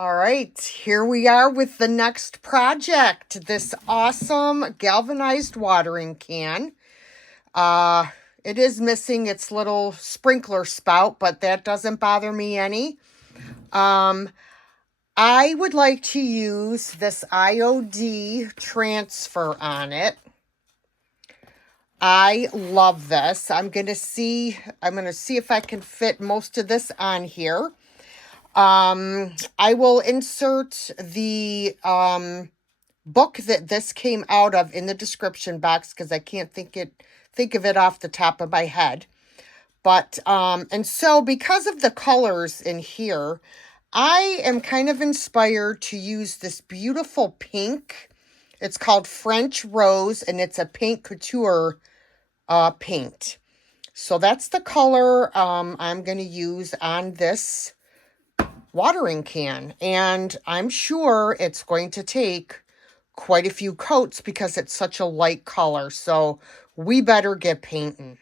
All right, here we are with the next project. This awesome galvanized watering can. Uh, it is missing its little sprinkler spout, but that doesn't bother me any. Um, I would like to use this IOD transfer on it. I love this. I'm going to see if I can fit most of this on here. I will insert the book that this came out of in the description box because I can't think of it off the top of my head. But and so because of the colors in here, I am kind of inspired to use this beautiful pink. It's called French Rose, and it's a paint couture paint. So that's the color I'm going to use on this watering can, and I'm sure it's going to take quite a few coats because it's such a light color, so we better get painting.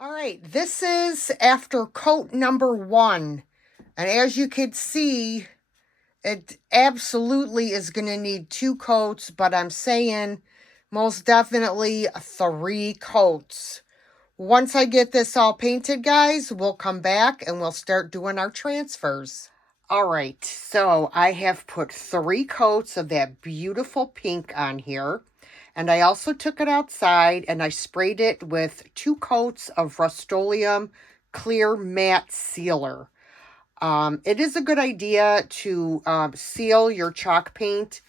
All right, this is after coat number 1, and as you can see, it absolutely is going to need 2 coats, but I'm saying most definitely 3 coats. Once I get this all painted, guys, we'll come back and we'll start doing our transfers. All right, so I have put 3 coats of that beautiful pink on here. And I also took it outside and I sprayed it with 2 coats of Rust-Oleum Clear Matte Sealer. It is a good idea to seal your chalk paint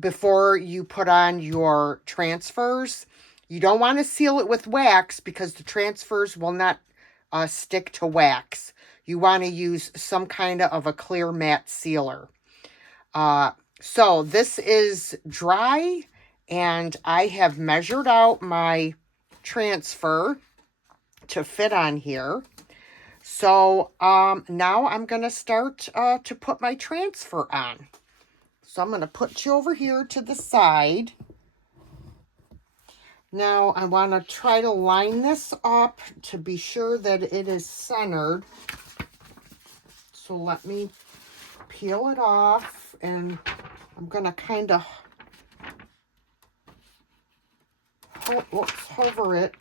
before you put on your transfers. You don't want to seal it with wax because the transfers will not stick to wax. You want to use some kind of a clear matte sealer. So this is dry, and I have measured out my transfer to fit on here. So now I'm going to start to put my transfer on. So I'm going to put you over here to the side. Now I want to try to line this up to be sure that it is centered. So let me peel it off, and I'm going to kind of hover it.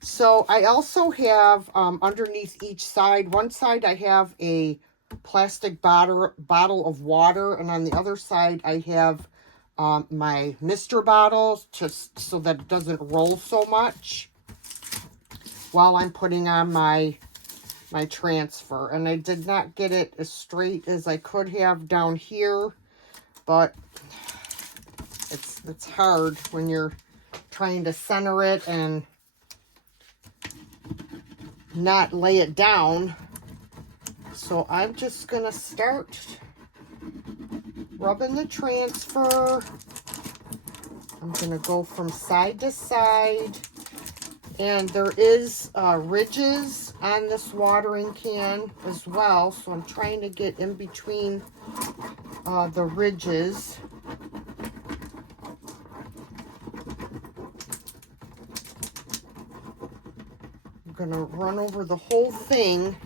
So I also have underneath each side, one side I have a plastic bottle of water, and on the other side I have my mister bottle so that it doesn't roll so much while I'm putting on my my transfer. And I did not get it as straight as I could have down here, but it's hard when you're trying to center it and not lay it down. So I'm just gonna start rubbing the transfer. I'm gonna go from side to side, and there is ridges on this watering can as well, so I'm trying to get in between the ridges. I'm gonna run over the whole thing,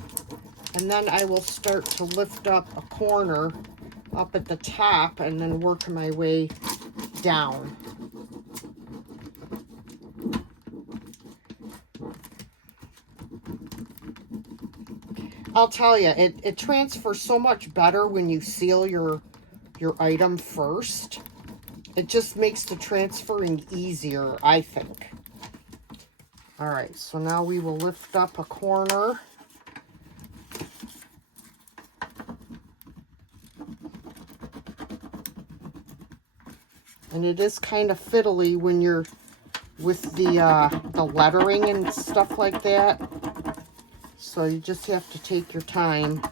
and then I will start to lift up a corner up at the top and then work my way down. I'll tell you, it transfers so much better when you seal your item first. It just makes the transferring easier, I think. All right, so now we will lift up a corner. And it is kind of fiddly when you're with the lettering and stuff like that. So you just have to take your time.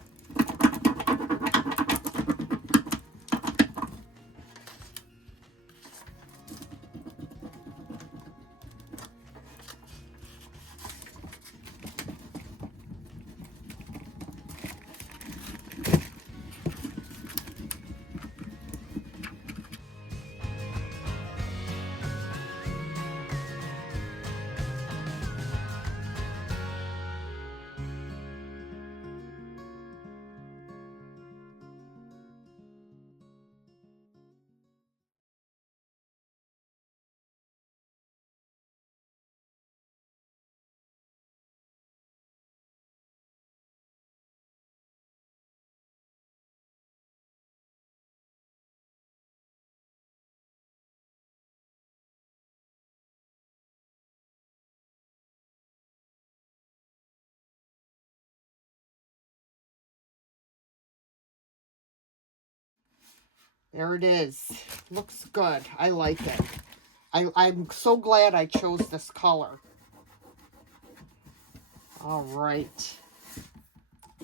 There it is. Looks good. I like it. I'm so glad I chose this color. All right.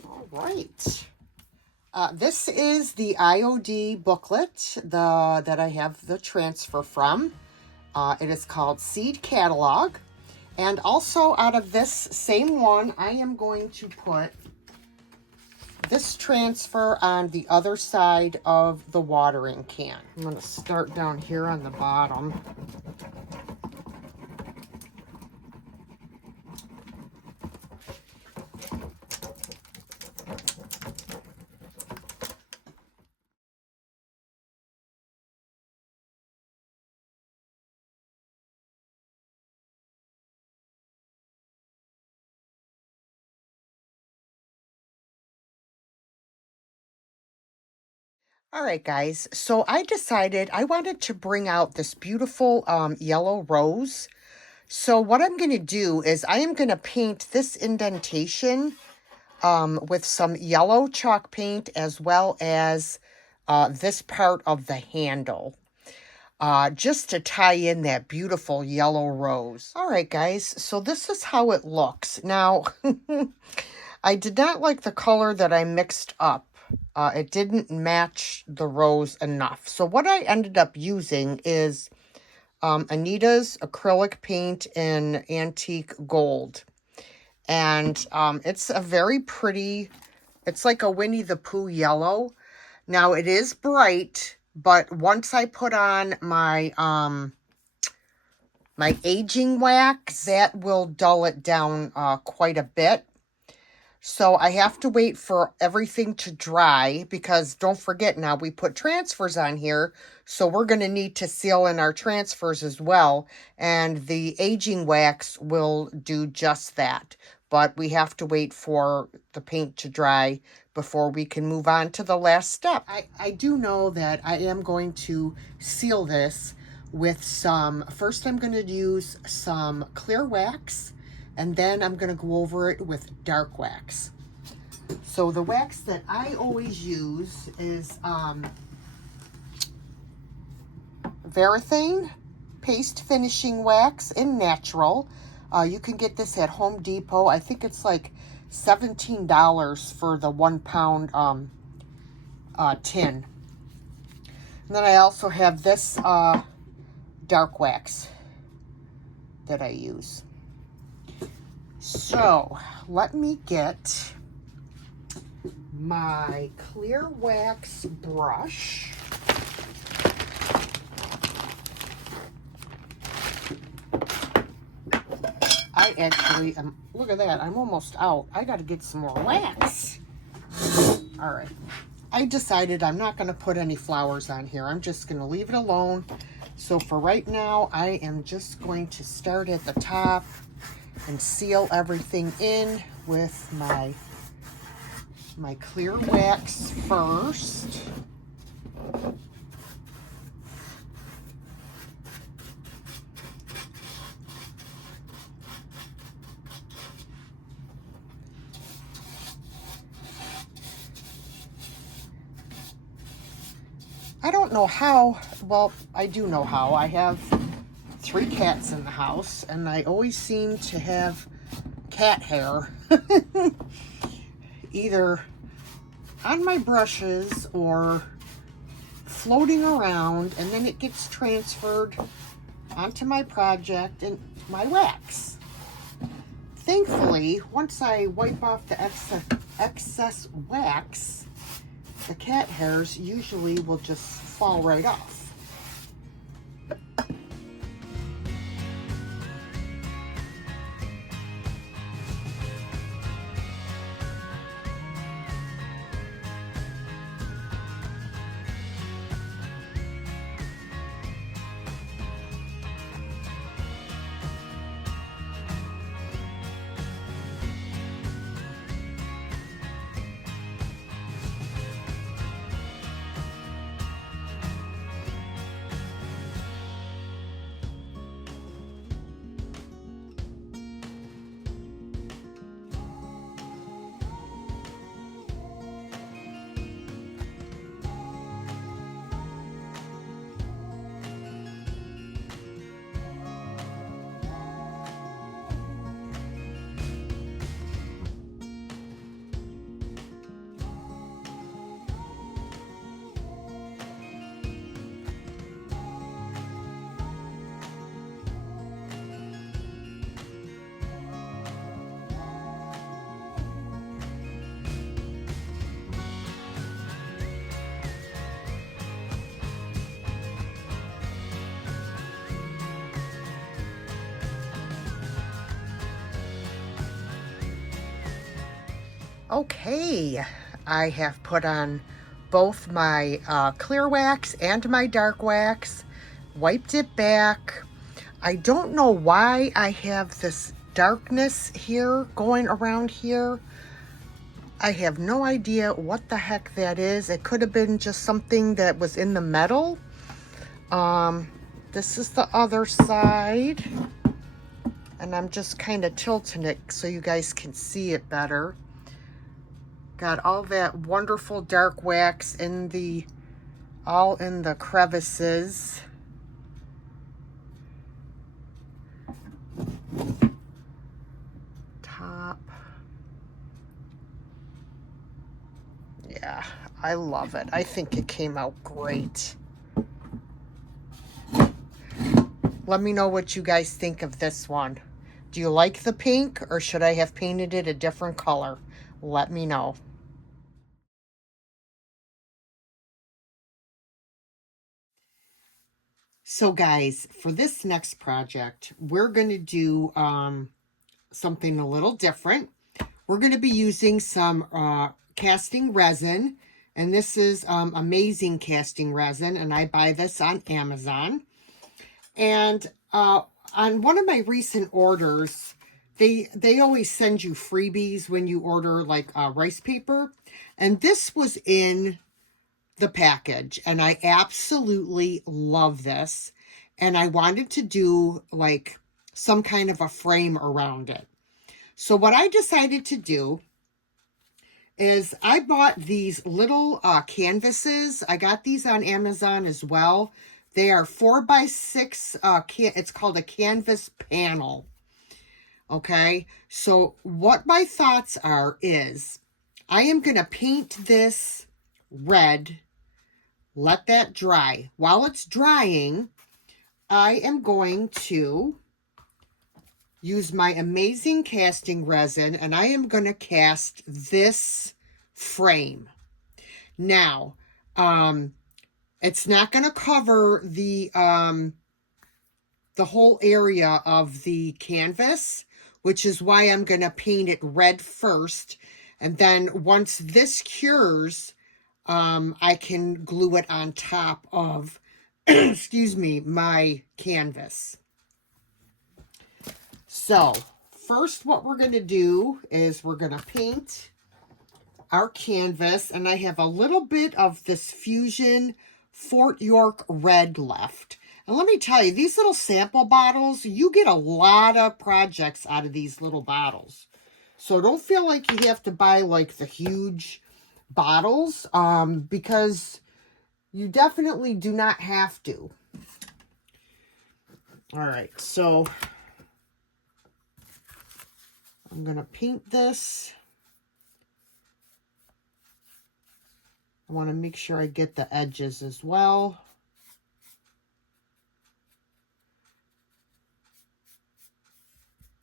All right. This is the IOD booklet that I have the transfer from. It is called Seed Catalog. And also out of this same one, I am going to put this transfer on the other side of the watering can. I'm going to start down here on the bottom. All right, guys, so I decided I wanted to bring out this beautiful yellow rose. So what I'm going to do is I am going to paint this indentation with some yellow chalk paint, as well as this part of the handle, just to tie in that beautiful yellow rose. All right, guys, so this is how it looks. Now, I did not like the color that I mixed up. It didn't match the rose enough. So what I ended up using is Anita's acrylic paint in antique gold. And it's a very pretty, it's like a Winnie the Pooh yellow. Now it is bright, but once I put on my my aging wax, that will dull it down quite a bit. So I have to wait for everything to dry, because don't forget, now we put transfers on here, so we're going to need to seal in our transfers as well, and the aging wax will do just that. But we have to wait for the paint to dry before we can move on to the last step. I do know that I am going to seal this with first I'm going to use some clear wax, and then I'm going to go over it with dark wax. So the wax that I always use is Varathane Paste Finishing Wax in Natural. You can get this at Home Depot. I think it's like $17 for the 1 pound tin. And then I also have this dark wax that I use. So let me get my clear wax brush. I actually am, look at that, I'm almost out. I got to get some more wax. All right. I decided I'm not going to put any flowers on here. I'm just going to leave it alone. So for right now, I am just going to start at the top and seal everything in with my clear wax first. I don't know how, well, I do know how. I have 3 cats in the house, and I always seem to have cat hair either on my brushes or floating around, and then it gets transferred onto my project and my wax. Thankfully, once I wipe off the excess wax, the cat hairs usually will just fall right off. Okay, I have put on both my clear wax and my dark wax, wiped it back. I don't know why I have this darkness here going around here. I have no idea what the heck that is. It could have been just something that was in the metal. This is the other side, and I'm just kind of tilting it so you guys can see it better. Got all that wonderful dark wax in the, all in the crevices. Top. Yeah, I love it. I think it came out great. Let me know what you guys think of this one. Do you like the pink, or should I have painted it a different color? Let me know. So guys, for this next project, we're going to do something a little different. We're going to be using some casting resin, and this is amazing casting resin, and I buy this on Amazon. And on one of my recent orders, they always send you freebies when you order like rice paper, and this was in the package, and I absolutely love this, and I wanted to do like some kind of a frame around it. So what I decided to do is I bought these little canvases. I got these on Amazon as well. They are 4x6. It's called a canvas panel. Okay, so what my thoughts are is I am going to paint this red, let that dry. While it's drying, I am going to use my amazing casting resin, and I am going to cast this frame. Now, it's not going to cover the whole area of the canvas, which is why I'm going to paint it red first. And then once this cures, I can glue it on top of, excuse me, my canvas. So first what we're going to do is we're going to paint our canvas, and I have a little bit of this Fusion Fort York red left. And let me tell you, these little sample bottles, you get a lot of projects out of these little bottles. So don't feel like you have to buy like the huge bottles, because you definitely do not have to. All right, so I'm going to paint this. I want to make sure I get the edges as well.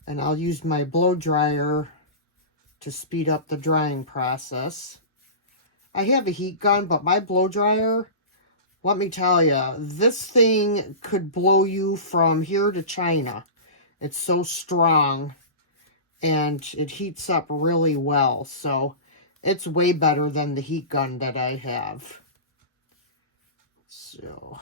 And I'll use my blow dryer to speed up the drying process. I have a heat gun, but my blow dryer, let me tell you, this thing could blow you from here to China. It's so strong and it heats up really well. So it's way better than the heat gun that I have. So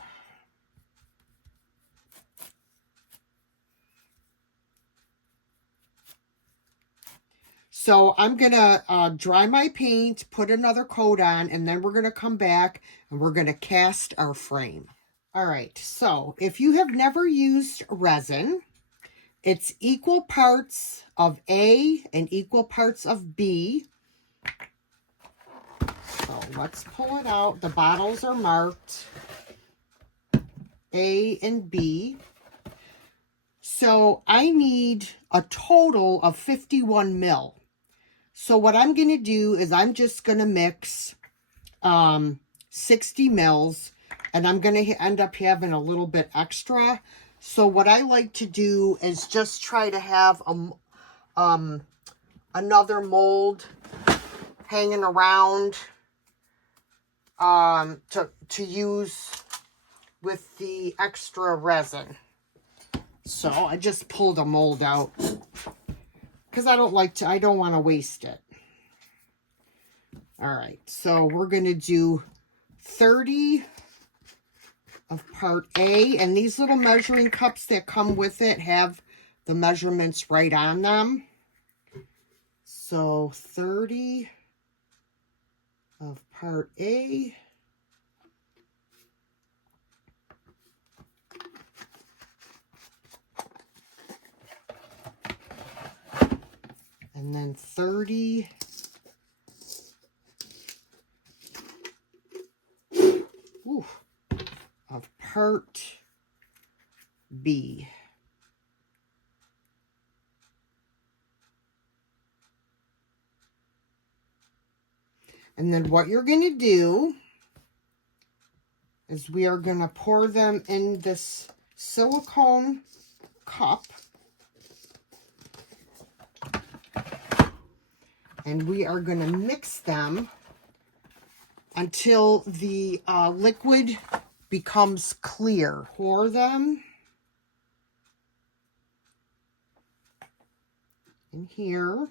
I'm going to dry my paint, put another coat on, and then we're going to come back and we're going to cast our frame. All right, so if you have never used resin, it's equal parts of A and equal parts of B. So let's pull it out. The bottles are marked A and B. So I need a total of 51 mil. So what I'm going to do is I'm just going to mix 60 mils, and I'm going to end up having a little bit extra. So what I like to do is just try to have another mold hanging around to use with the extra resin. So I just pulled a mold out because I don't want to waste it. All right, so we're going to do 30 of part A, and these little measuring cups that come with it have the measurements right on them. So 30 of part A. And then 30 of part B. And then what you're going to do is we are going to pour them in this silicone cup. And we are going to mix them until the liquid becomes clear. Pour them in here.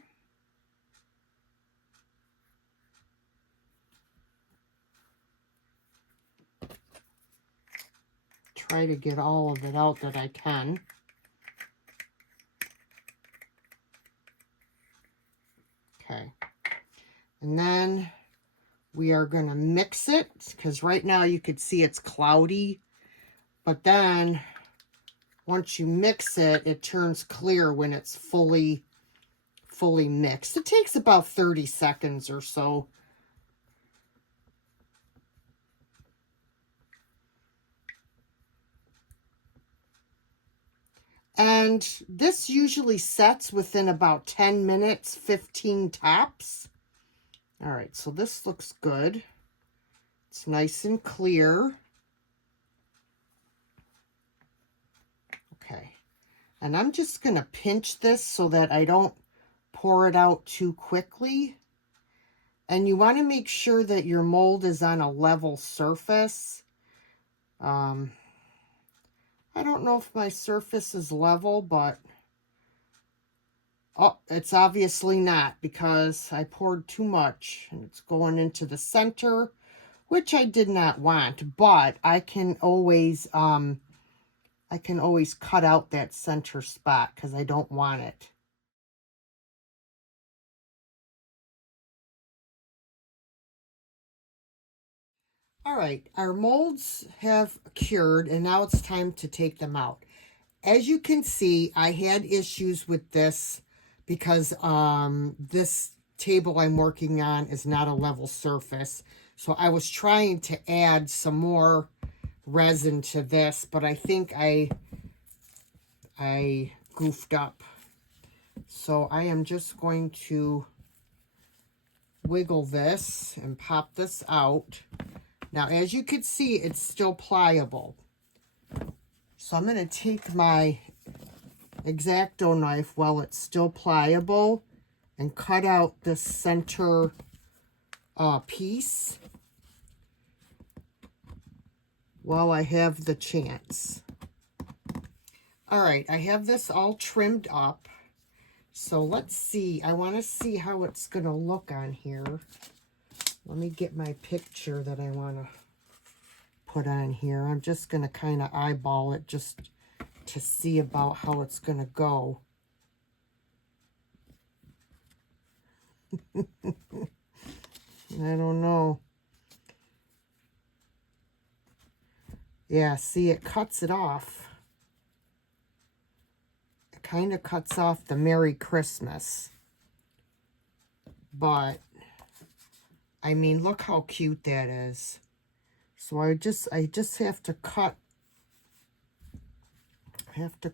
Try to get all of it out that I can. Okay. And then we are going to mix it, because right now you could see it's cloudy. But then once you mix it, it turns clear when it's fully fully mixed. It takes about 30 seconds or so. And this usually sets within about 10 minutes, 15 tops. All right, so this looks good. It's nice and clear. Okay, and I'm just going to pinch this so that I don't pour it out too quickly. And you want to make sure that your mold is on a level surface. I don't know if my surface is level, but oh, it's obviously not because I poured too much and it's going into the center, which I did not want, but I can always cut out that center spot because I don't want it. All right, our molds have cured and now it's time to take them out. As you can see, I had issues with this because this table I'm working on is not a level surface. So I was trying to add some more resin to this, but I think I goofed up. So I am just going to wiggle this and pop this out. Now, as you can see, it's still pliable. So I'm going to take my X-Acto knife while it's still pliable and cut out the center piece while I have the chance. All right, I have this all trimmed up. So let's see. I want to see how it's going to look on here. Let me get my picture that I want to put on here. I'm just going to kind of eyeball it just to see about how it's going to go. I don't know. Yeah, see, it cuts it off. It kind of cuts off the Merry Christmas. But, I mean, look how cute that is. So I just have to cut. I have to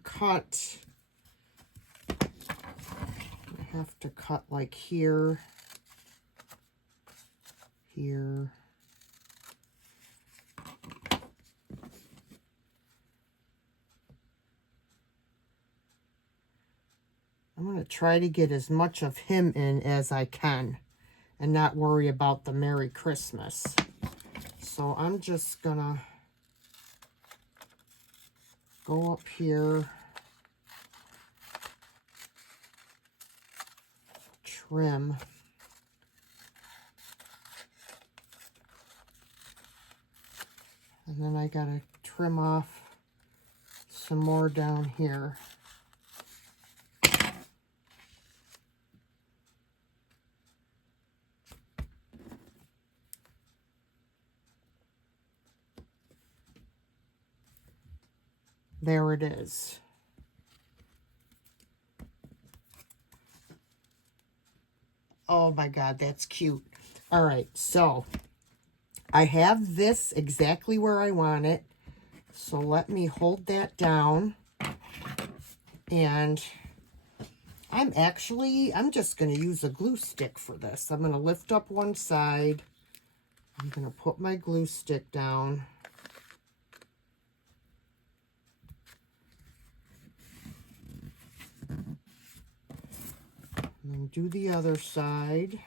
cut like here, here. I'm going to try to get as much of him in as I can and not worry about the Merry Christmas. So I'm just going to go up here, trim. And then I got to trim off some more down here. There it is. Oh my God, that's cute. All right, so I have this exactly where I want it. So let me hold that down. And I'm just going to use a glue stick for this. I'm going to lift up one side. I'm going to put my glue stick down. And then do the other side.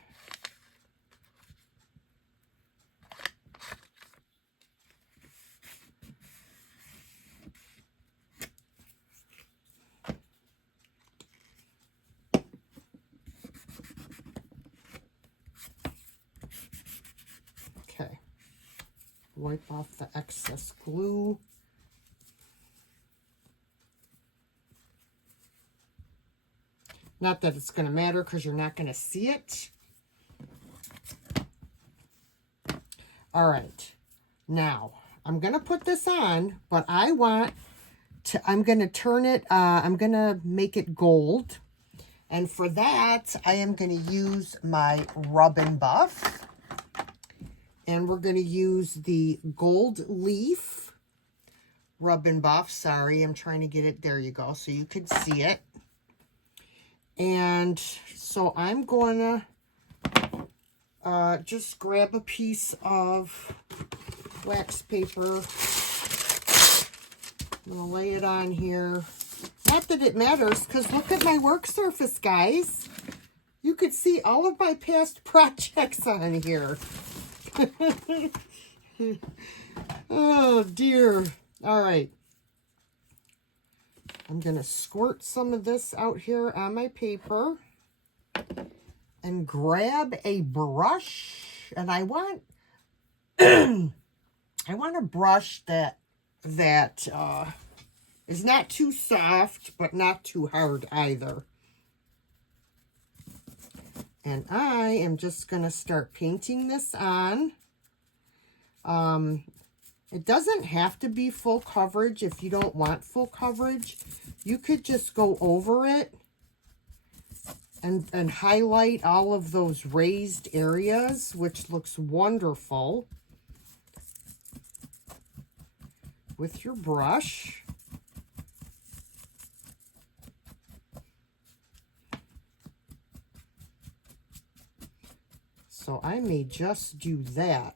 Okay. Wipe off the excess glue. Not that it's going to matter because you're not going to see it. All right. Now, I'm going to put this on, but I'm going to turn it, I'm going to make it gold. And for that, I am going to use my Rub and Buff. And we're going to use the Gold Leaf Rub and Buff. Sorry, I'm trying to get it. There you go, so you could see it. And so I'm going to just grab a piece of wax paper. I'm going to lay it on here. Not that it matters, because look at my work surface, guys. You could see all of my past projects on here. Oh, dear. All right. I'm going to squirt some of this out here on my paper. And grab a brush. And I want... I want a brush that is not too soft, but not too hard either. And I am just going to start painting this on. It doesn't have to be full coverage. If you don't want full coverage, you could just go over it and highlight all of those raised areas, which looks wonderful with your brush. So I may just do that.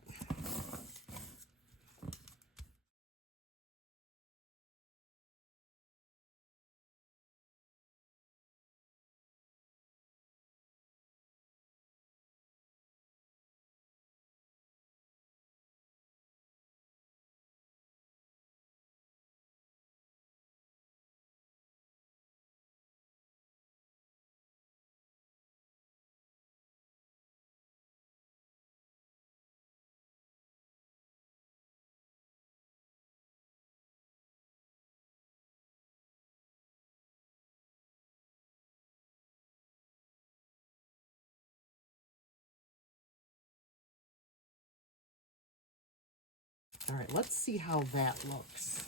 All right, let's see how that looks.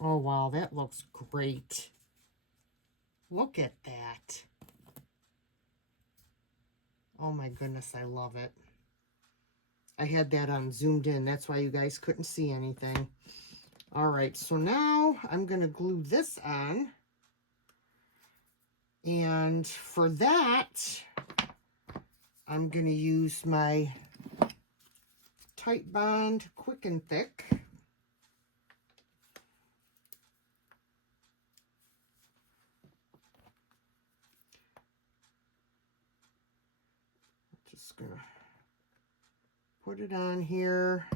Oh, wow, that looks great. Look at that. Oh my goodness, I love it. I had that on zoomed in. That's why you guys couldn't see anything. All right, so now I'm going to glue this on. And for that, I'm going to use my Tight Bond Quick and Thick. Just going to put it on here.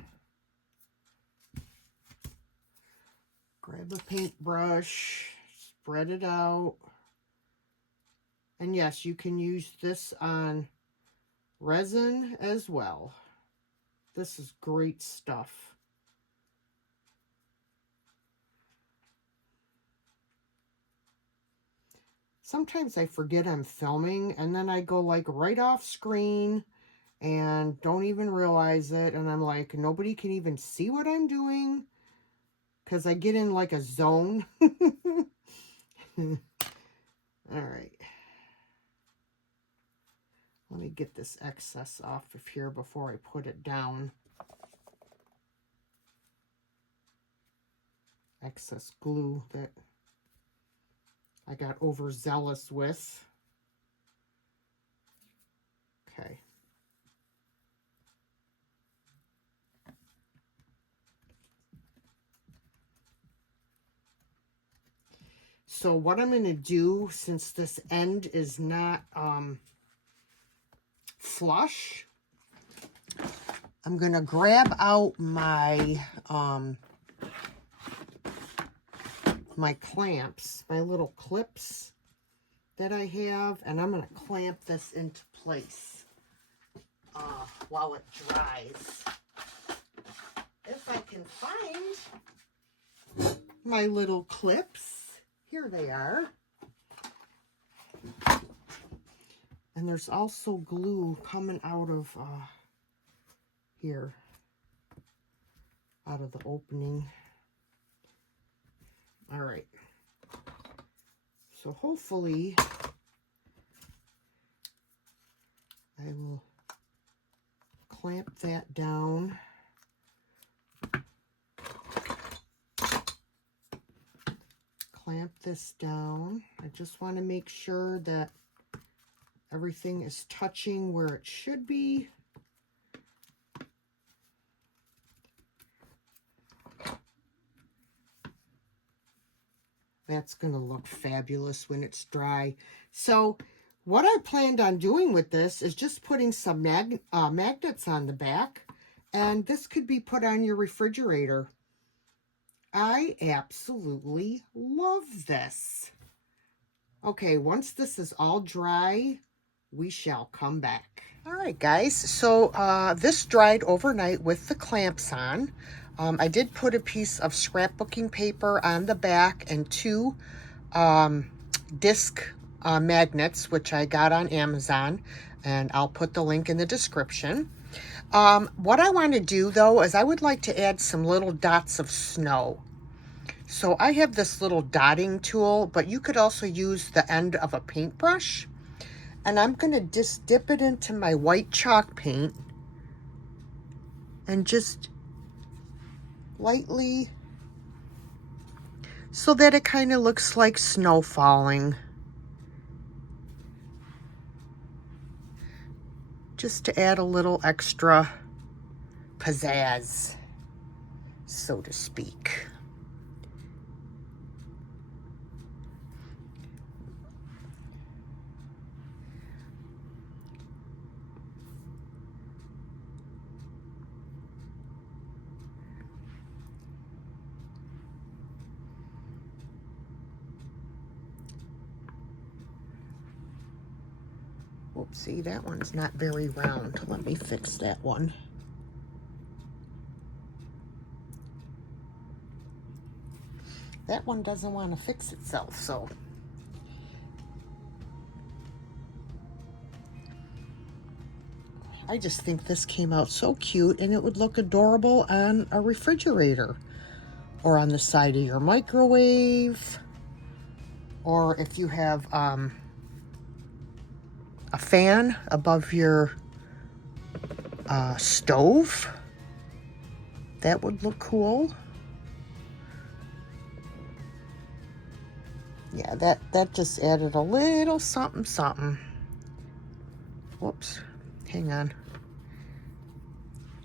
Grab a paintbrush, spread it out. And yes, you can use this on resin as well. This is great stuff. Sometimes I forget I'm filming and then I go like right off screen and don't even realize it. And I'm like, nobody can even see what I'm doing because I get in like a zone. All right. Let me get this excess off of here before I put it down. Excess glue that I got overzealous with. Okay. So what I'm going to do, since this end is not flush, I'm going to grab out my my clamps, my little clips that I have, and I'm going to clamp this into place while it dries. If I can find my little clips. Here they are. And there's also glue coming out of here, out of the opening. All right. So hopefully I will clamp that down. Clamp this down. I just want to make sure that everything is touching where it should be. That's going to look fabulous when it's dry. So what I planned on doing with this is just putting some magnets on the back. And this could be put on your refrigerator. I absolutely love this. Okay, once this is all dry, we shall come back. All right, guys. So this dried overnight with the clamps on. I did put a piece of scrapbooking paper on the back and two disc magnets, which I got on Amazon, and I'll put the link in the description. What I want to do, though, is I would like to add some little dots of snow. So I have this little dotting tool, but you could also use the end of a paintbrush. And I'm going to just dip it into my white chalk paint and just lightly, so that it kind of looks like snow falling. Just to add a little extra pizzazz, so to speak. Oopsie, that one's not very round. Let me fix that one. That one doesn't want to fix itself, so. I just think this came out so cute, and it would look adorable on a refrigerator or on the side of your microwave, or if you have a fan above your stove, that would look cool. Yeah, that just added a little something something. Whoops, hang on.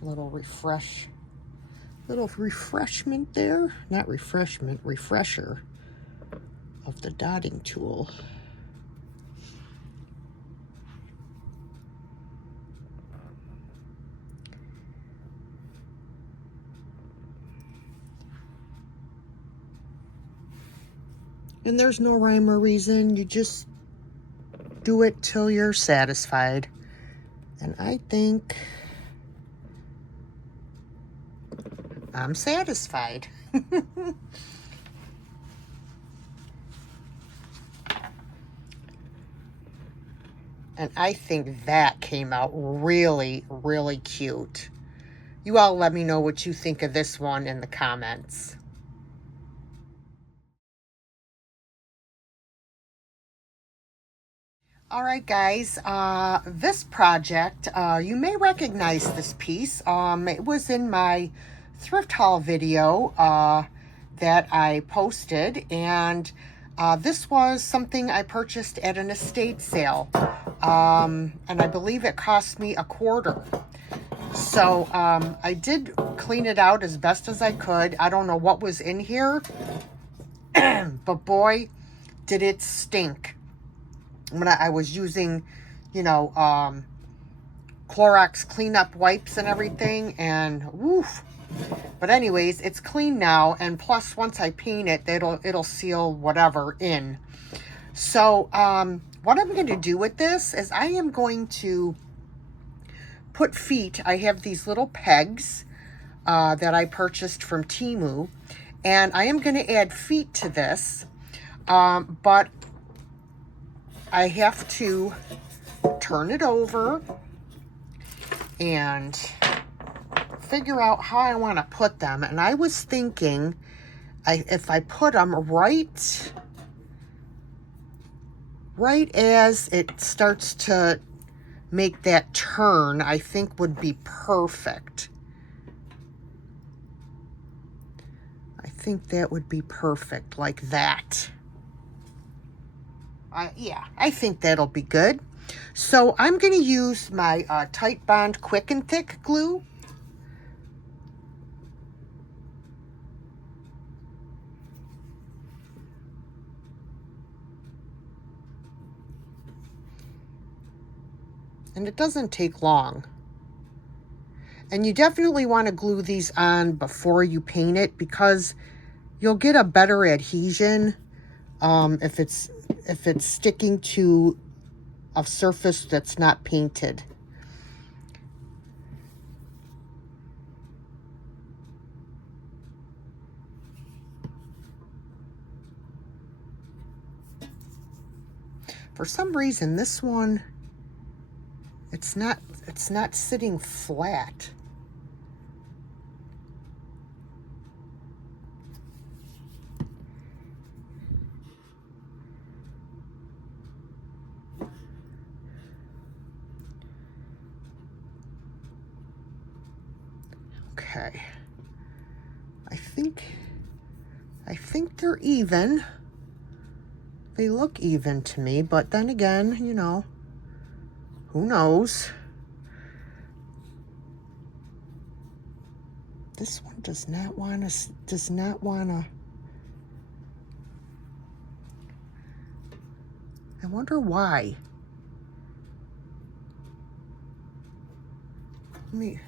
Little refreshment there. Not refreshment, refresher of the dotting tool. And there's no rhyme or reason. You just do it till you're satisfied. And I think I'm satisfied. And I think that came out really, really cute. You all let me know what you think of this one in the comments. All right, guys, this project, you may recognize this piece. It was in my thrift haul video that I posted, and this was something I purchased at an estate sale, and I believe it cost me $1. So I did clean it out as best as I could. I don't know what was in here, but boy, did it stink. When I was using, you know, Clorox cleanup wipes and everything, and woof. But anyways, it's clean now, and plus once I paint it, it'll seal whatever in. So what I'm going to do with this is I am going to put feet. I have these little pegs that I purchased from Temu, And I am going to add feet to this, but I have to turn it over and figure out how I want to put them. And I was thinking, if I put them right as it starts to make that turn, I think would be perfect. I think that would be perfect, like that. Yeah, I think that'll be good. So I'm going to use my Tight Bond Quick and Thick glue. And it doesn't take long. And you definitely want to glue these on before you paint it, because you'll get a better adhesion if it's sticking to a surface that's not painted. For some reason, this one, it's not sitting flat. Okay. I think they're even. They look even to me, but then again, you know, who knows? This one does not want to. I wonder why. Let me.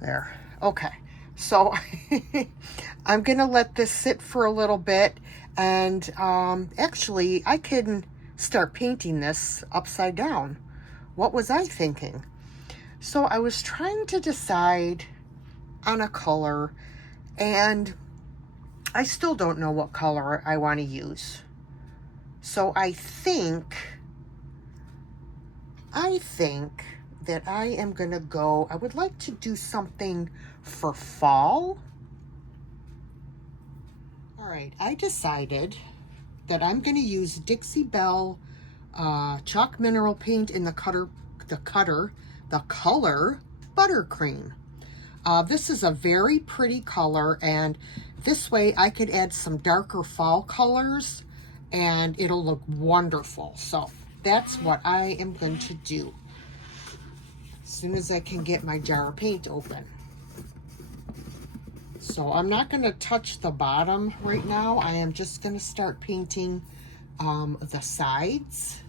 There. Okay. So I'm going to let this sit for a little bit, and actually I can start painting this upside down. What was I thinking? So I was trying to decide on a color, and I still don't know what color I want to use. So I think that I am going to go, I would like to do something for fall. All right, I decided that I'm going to use Dixie Belle chalk mineral paint in the color buttercream. This is a very pretty color, and this way I could add some darker fall colors and it'll look wonderful. So that's what I am going to do as soon as I can get my jar of paint open. So I'm not going to touch the bottom right now. I am just going to start painting the sides.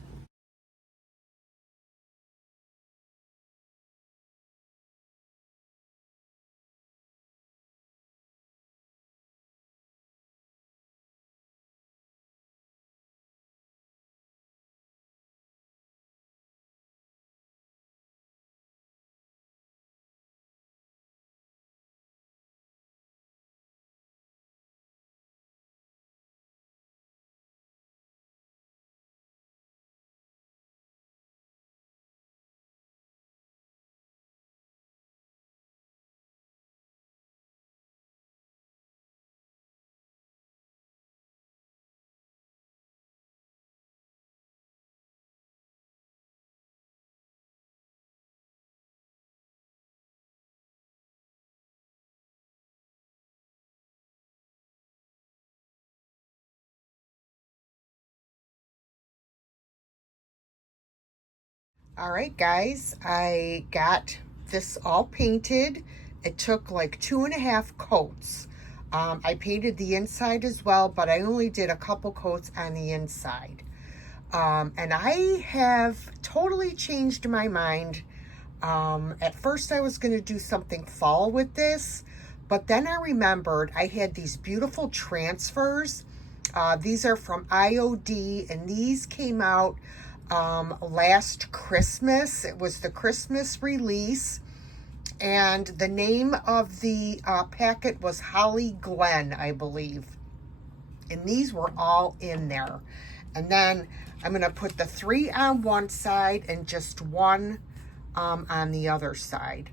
All right, guys, I got this all painted. It took like 2.5 coats. I painted the inside as well, but I only did a couple coats on the inside. And I have totally changed my mind. At first I was going to do something fall with this, but then I remembered I had these beautiful transfers. These are from IOD, and these came out last Christmas. It was the Christmas release. And the name of the packet was Holly Glen, I believe. And these were all in there. And then I'm going to put the 3 on one side and just 1 on the other side.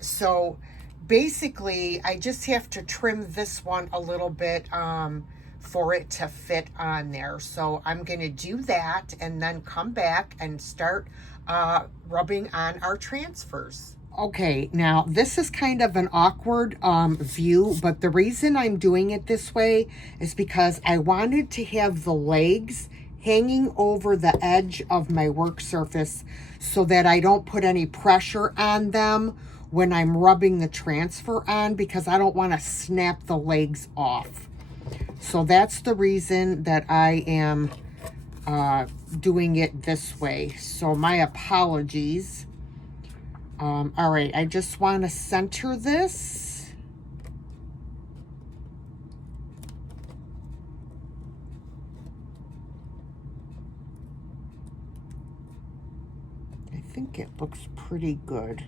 So basically, I just have to trim this one a little bit for it to fit on there. So I'm going to do that and then come back and start rubbing on our transfers. Okay, now this is kind of an awkward view, but the reason I'm doing it this way is because I wanted to have the legs hanging over the edge of my work surface so that I don't put any pressure on them when I'm rubbing the transfer on, because I don't want to snap the legs off. So that's the reason that I am doing it this way. So my apologies. All right, I just want to center this. I think it looks pretty good.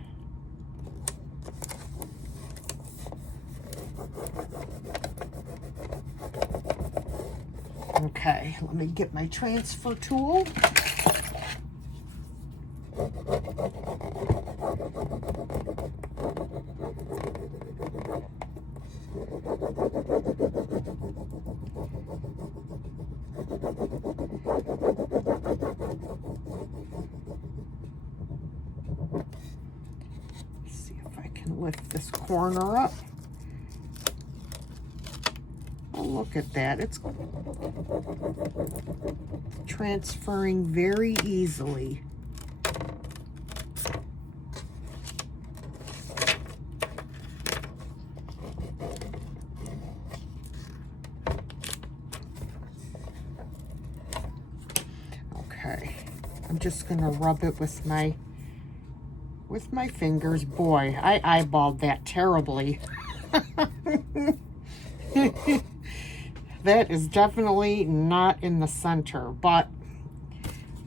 Okay, let me get my transfer tool. See if I can lift this corner up. Oh, look at that. It's transferring very easily. Okay, I'm just gonna rub it with my fingers. Boy, I eyeballed that terribly. That is definitely not in the center, but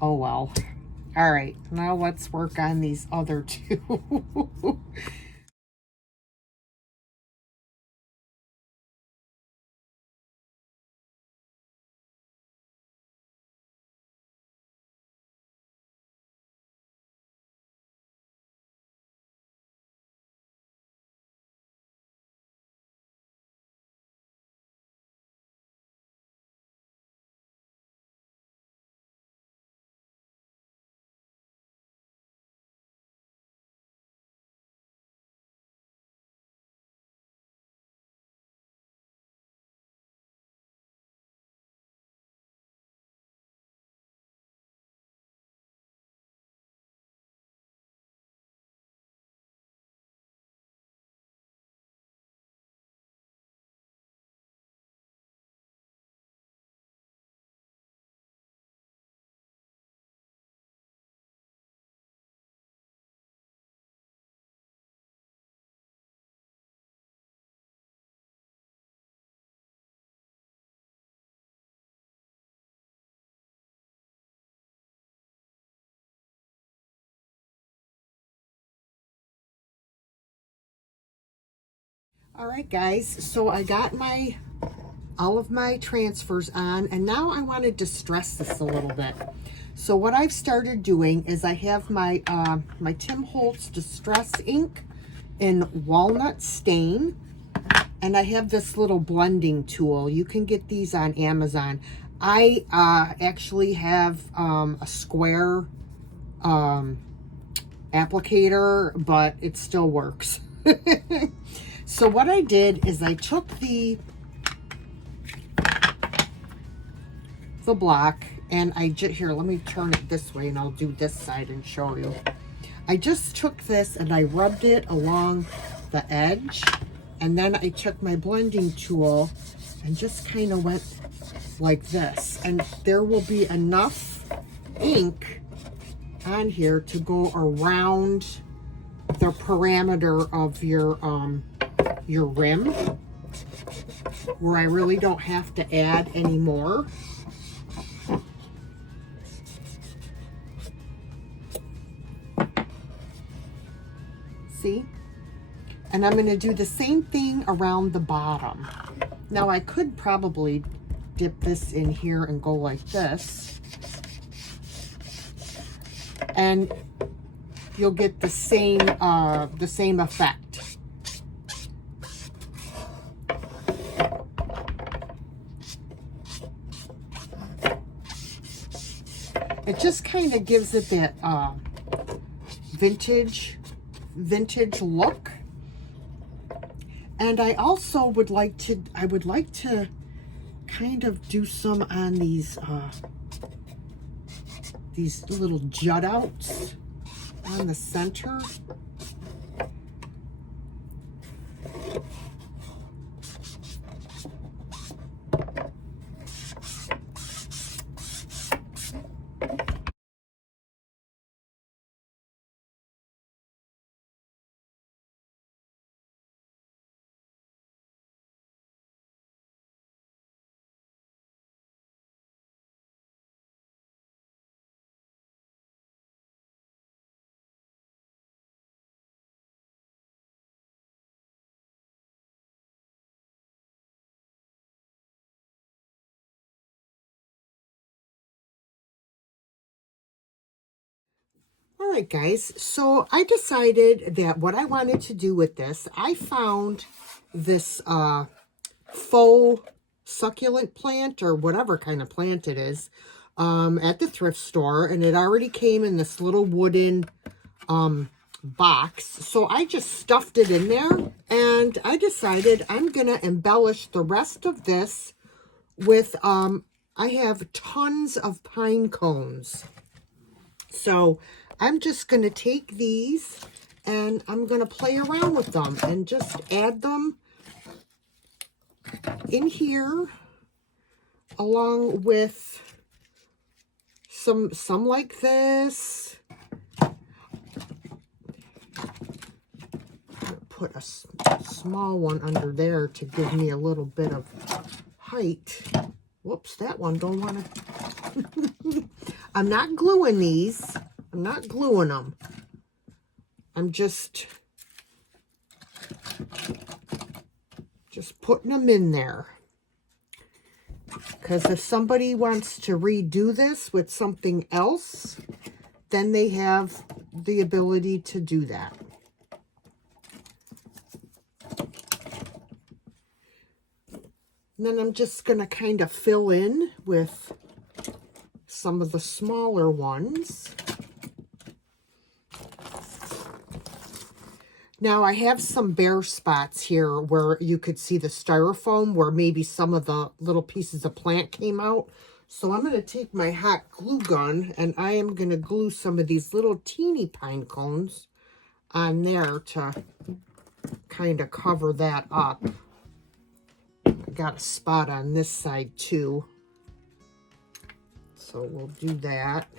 oh well. All right, now let's work on these other two. All right, guys, so I got all of my transfers on, and now I want to distress this a little bit. So what I've started doing is I have my my Tim Holtz Distress ink in walnut stain, and I have this little blending tool. You can get these on Amazon. I actually have a square applicator, but it still works. So what I did is I took the block, and here, let me turn it this way and I'll do this side and show you. I just took this and I rubbed it along the edge, and then I took my blending tool and just kind of went like this, and there will be enough ink on here to go around the parameter of your rim, where I really don't have to add any more. See? And I'm going to do the same thing around the bottom. Now I could probably dip this in here and go like this. And you'll get the same effect. It just kind of gives it that vintage look. And I also would like to, kind of do some on these little jut outs on the center. All right, guys, so I decided that what I wanted to do with this, I found this faux succulent plant, or whatever kind of plant it is, at the thrift store, and it already came in this little wooden box. So I just stuffed it in there, and I decided I'm gonna embellish the rest of this with I have tons of pine cones. So I'm just going to take these and I'm going to play around with them and just add them in here along with some like this. Put a small one under there to give me a little bit of height. Whoops, that one don't want to. I'm not gluing these. I'm not gluing them. I'm just putting them in there. Because if somebody wants to redo this with something else, then they have the ability to do that. And then I'm just going to kind of fill in with some of the smaller ones. Now I have some bare spots here where you could see the styrofoam where maybe some of the little pieces of plant came out. So I'm going to take my hot glue gun and I am going to glue some of these little teeny pine cones on there to kind of cover that up. I got a spot on this side too. So we'll do that.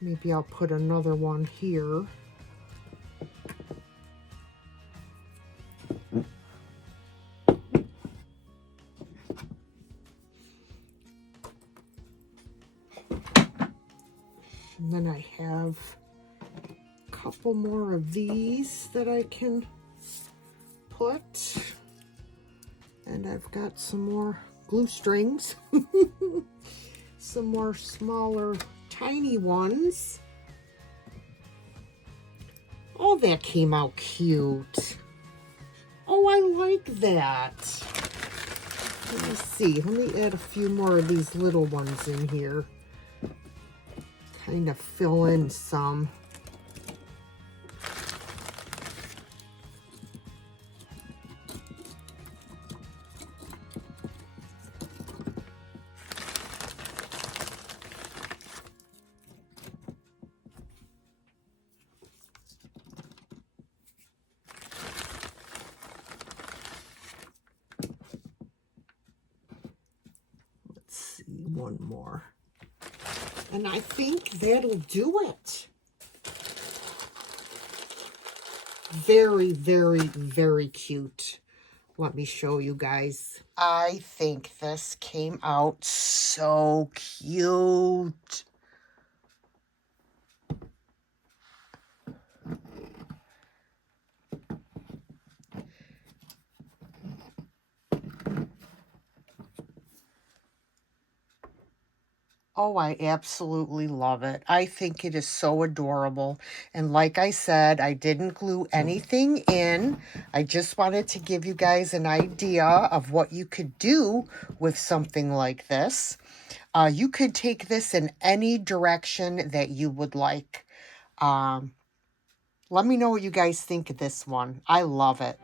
Maybe I'll put another one here. And then I have a couple more of these that I can put. And I've got some more glue strings. Some more smaller, tiny ones. Oh, that came out cute. Oh, I like that. Let me see. Let me add a few more of these little ones in here. Kind of fill in some. One more. And I think that'll do it. Very, very, very cute. Let me show you guys. I think this came out so cute. Oh, I absolutely love it. I think it is so adorable. And like I said, I didn't glue anything in. I just wanted to give you guys an idea of what you could do with something like this. You could take this in any direction that you would like. Um, Let me know what you guys think of this one. I love it.